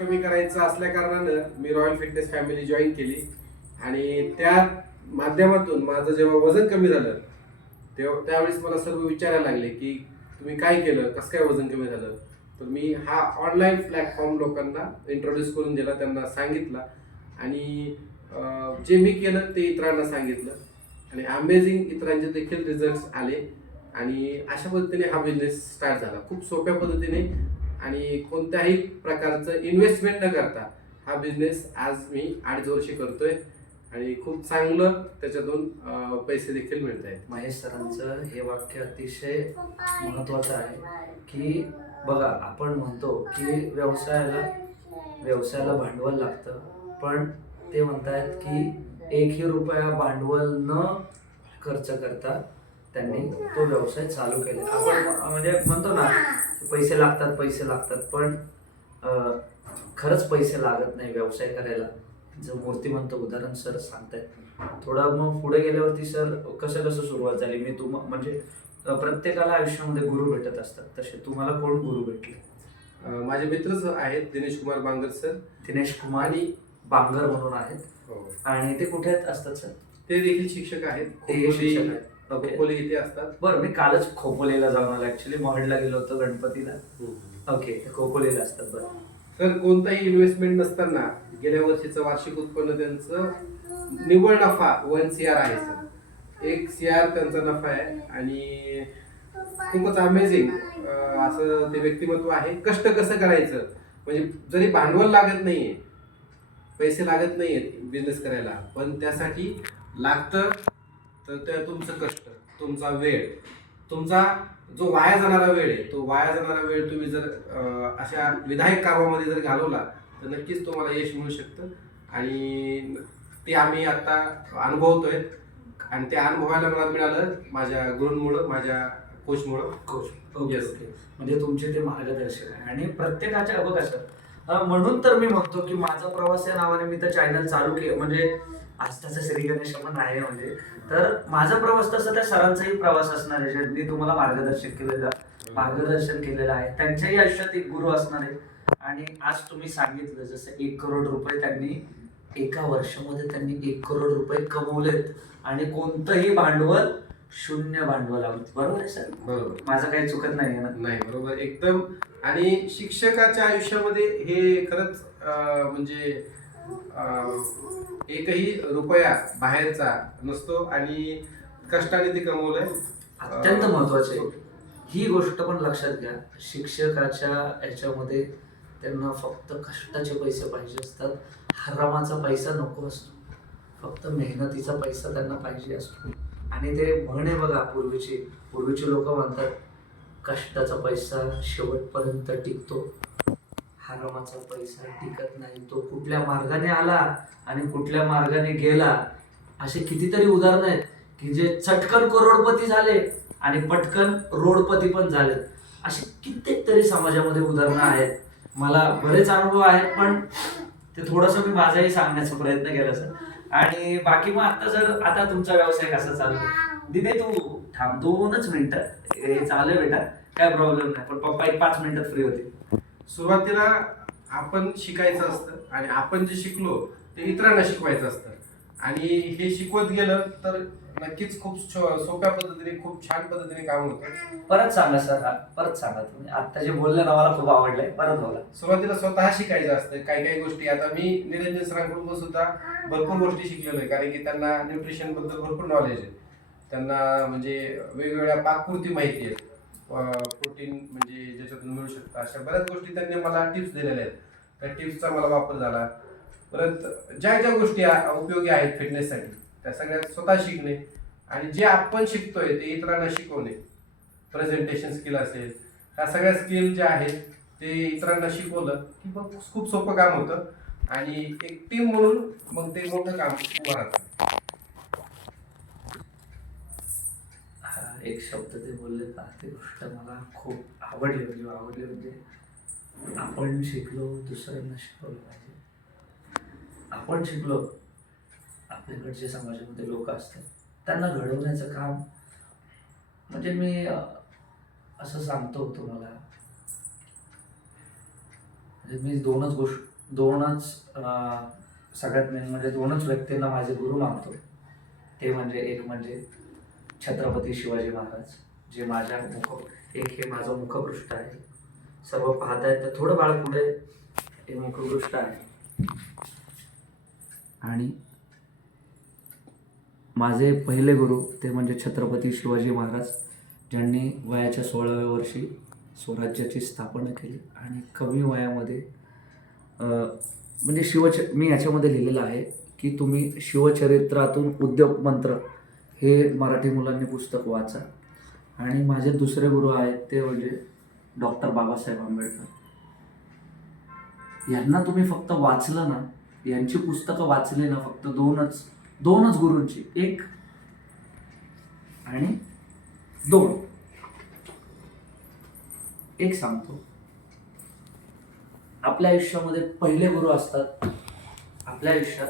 कमी करायचं असल्या कारणानं मी रॉयल फिटनेस फॅमिली जॉईन केली आणि त्या माध्यमातून माझं जेव्हा वजन कमी झालं तेव्हा त्यावेळेस मला सर्व विचारायला लागले की तुम्ही काय केलं, कसं काय वजन कमी झालं. तर मी हा ऑनलाईन प्लॅटफॉर्म लोकांना इंट्रोड्यूस करून दिला, त्यांना सांगितला आणि जे मी केलं ते इतरांना सांगितलं आणि अमेझिंग इतरांचे देखील रिझल्ट्स आले आणि अशा पद्धतीने हा बिझनेस स्टार्ट झाला खूप सोप्या पद्धतीने आणि कोणत्याही प्रकारचं इन्व्हेस्टमेंट न करता हा बिझनेस आज मी 2.5 वर्षे करतोय आणि खूप चांगलं त्याच्यातून पैसे देखील मिळत आहेत. महेश सरांचं हे वाक्य अतिशय महत्त्वाचं आहे की बघा, आपण म्हणतो की व्यवसायाला भांडवल लागतं, पण ते म्हणतायत की एकही रुपया भांडवल न खर्च करता त्यांनी तो व्यवसाय चालू केला. आपण म्हणजे म्हणतो ना पैसे लागतात, पण खरंच पैसे लागत नाही व्यवसाय करायला. जर मूर्तिमंत उदाहरण सर सांगतायत. थोडं मग पुढे गेल्यावरती सर कसं सुरुवात झाली. मी म्हणजे प्रत्येकाला आयुष्यामध्ये गुरु भेटत असतात, तसे तुम्हाला कोण गुरु भेटले? माझे मित्रच आहेत दिनेश कुमार बांगर सर. दिनेश कुमार बांगर म्हणून आहेत. हो. आणि ते कुठे असतात सर? ते देखील शिक्षक आहेत. खोपोली इथे असतात. बरं, मी कालच खोपोलीला जाऊन आलो. ऍक्च्युली महडला गेलो होतो गणपतीला. ओके, खोपोलीला असतात. बरं सर, कोणताही इन्व्हेस्टमेंट नसताना गेल्या वर्षीचं वार्षिक उत्पन्न त्यांचं निव्वळ नफा 1 CR आहे सर. 1 CR त्यांचा नफा आहे आणि खूपच अमेझिंग असं ते व्यक्तिमत्व आहे. कष्ट कसं करायचं, म्हणजे जरी भांडवल लागत नाहीये, पैसे लागत नाहीयेत बिझनेस करायला, पण त्यासाठी लागतं तर ते तुमचं कष्ट, तुमचा वेळ, तुमचा जो वाया जाणारा वेळ आहे, तो वाया जाणारा वेळ तुम्ही जर अशा विधायक कामामध्ये जर घालवला तर नक्कीच तुम्हाला यश मिळू शकतं आणि ते आम्ही आता अनुभवतोय आणि ते अनुभवायला मला मिळालं माझ्या गुरूंमुळं, माझ्या कोचमुळं. येस, म्हणजे तुमचे ते मार्गदर्शक आहे. आणि प्रत्येकाच्या बघा सर, म्हणून तर मी म्हणतो की माझा प्रवास या नावाने मी तर चॅनल चालू केलं, म्हणजे आज त्याचं श्री गणेश पण आहे. म्हणजे तर माझा प्रवास तसा त्या सरांचाही प्रवास असणार आहे, ज्यांनी तुम्हाला मार्गदर्शन केलेलं आहे. त्यांच्याही आयुष्यात एक गुरु असणार आहे. आणि आज तुम्ही सांगितलं जसं 1 करोड रुपये त्यांनी एका वर्षामध्ये 1 करोड रुपये कमवलेत आणि कोणतंही भांडवल, शून्य भांडवल. बरोबर आहे सर? बरोबर. माझं काही चुकत नाही ना? नाही, बरोबर एकदम. आणि शिक्षकाच्या आयुष्यामध्ये हे खरंच म्हणजे एकही रुपया बाहेरचा नसतो आणि कष्टाने ते कमवलंय. अत्यंत महत्वाचे. ही गोष्ट पण लक्षात घ्या, शिक्षकाच्या याच्यामध्ये त्यांना फक्त कष्टाचे पैसे पाहिजे असतात. हरामाचा पैसा नको असतो, फक्त मेहनतीचा पैसा त्यांना पाहिजे असतो. आणि ते म्हणे बघा, पूर्वीचे लोक म्हणतात कष्टाचा पैसा शेवटपर्यंत टिकतो, हरामाचा पैसा टिकत नाही. तो कुठल्या मार्गाने आला आणि कुठल्या मार्गाने गेला. असे कितीतरी उदाहरण आहेत की जे चटकन करोडपती झाले आणि पटकन रोडपती पण झाले. असे कित्येक तरी समाजामध्ये उदाहरणं आहेत. मला बरेच अनुभव आहेत, पण ते थोडंसं मी माझाही सांगण्याचा प्रयत्न केला सर. आणि बाकी मग आता तुमचा व्यवसाय कसा चालू आहे? दिदे तू थांब 2च मिनिटं. चालेल बेटा, काय प्रॉब्लेम नाही, पण पप्पा 5 मिनिटात फ्री होते. सुरुवातीला आपण शिकायचं असतं आणि आपण जे शिकलो ते इतरांना शिकवायचं असतं आणि हे शिकवत गेलं तर नक्कीच खूप सोप्या पद्धतीने, खूप छान पद्धतीने काम होतं. परत सांगा सर, परत सांगा. तुम्ही आता जे बोलले ना मला खूप आवडलंय, परत बोला. सुरुवातीला स्वतः शिकायचं असतं काही गोष्टी. आता मी निरंजन सरांकडून सुद्धा भरपूर गोष्टी शिकलेलो आहे, कारण की त्यांना न्यूट्रिशन बद्दल भरपूर नॉलेज आहे. त्यांना म्हणजे वेगवेगळ्या पाककृती माहिती आहेत, प्रोटीन म्हणजे ज्याच्यातून मिळू शकतं, अशा बऱ्याच गोष्टी त्यांनी मला टिप्स दिलेल्या आहेत. त्या टिप्सचा मला वापर झाला. परत ज्या गोष्टी उपयोगी आहेत फिटनेससाठी त्या सगळ्या स्वतः शिकणे आणि जे आपण शिकतोय ते इतरांना शिकवणे. प्रेझेंटेशन स्किल असेल, ह्या सगळ्या स्किल ज्या आहेत ते इतरांना शिकवलं की मग खूप सोपं काम होतं आणि एक टीम म्हणून मग ते मोठं काम उभं राहतं. एक शब्द ते बोलले का, ती गोष्ट मला खूप आवडली. म्हणजे आपण शिकलो, दुसऱ्यांना शिकवलं पाहिजे. आपण शिकलो, आपल्याकडचे समाजामध्ये लोक असतात त्यांना घडवण्याचं काम. म्हणजे मी असं सांगतो तुम्हाला, म्हणजे मी दोनच सगळ्यात मेन म्हणजे दोनच व्यक्तींना माझे गुरु मानतो. ते म्हणजे एक म्हणजे छत्रपती शिवाजी महाराज, जे माझ्या एक हे माझं मुखपृष्ठ आहे. सर्व पाहतायत तर थोडं बाळ पुढे हे मुखपृष्ठ आहे. आणि माझे पहिले गुरु ते म्हणजे छत्रपती शिवाजी महाराज, ज्यांनी वयाच्या 16व्या वर्षी स्वराज्याची स्थापना केली आणि कमी वयामध्ये म्हणजे मी याच्यामध्ये लिहिलेलं आहे की तुम्ही शिवचरित्रातून उद्योग मंत्र हे मराठी मुलांनी पुस्तक वाचा. आणि माझे दुसरे गुरु आहेत ते म्हणजे डॉक्टर बाबासाहेब आंबेडकर. यांना तुम्ही फक्त वाचलं ना, यांची पुस्तकं वाचली ना, फक्त दोनच गुरूंची, एक आणि दोन. एक सांगतो, आपल्या आयुष्यामध्ये पहिले गुरु असतात आपल्या आयुष्यात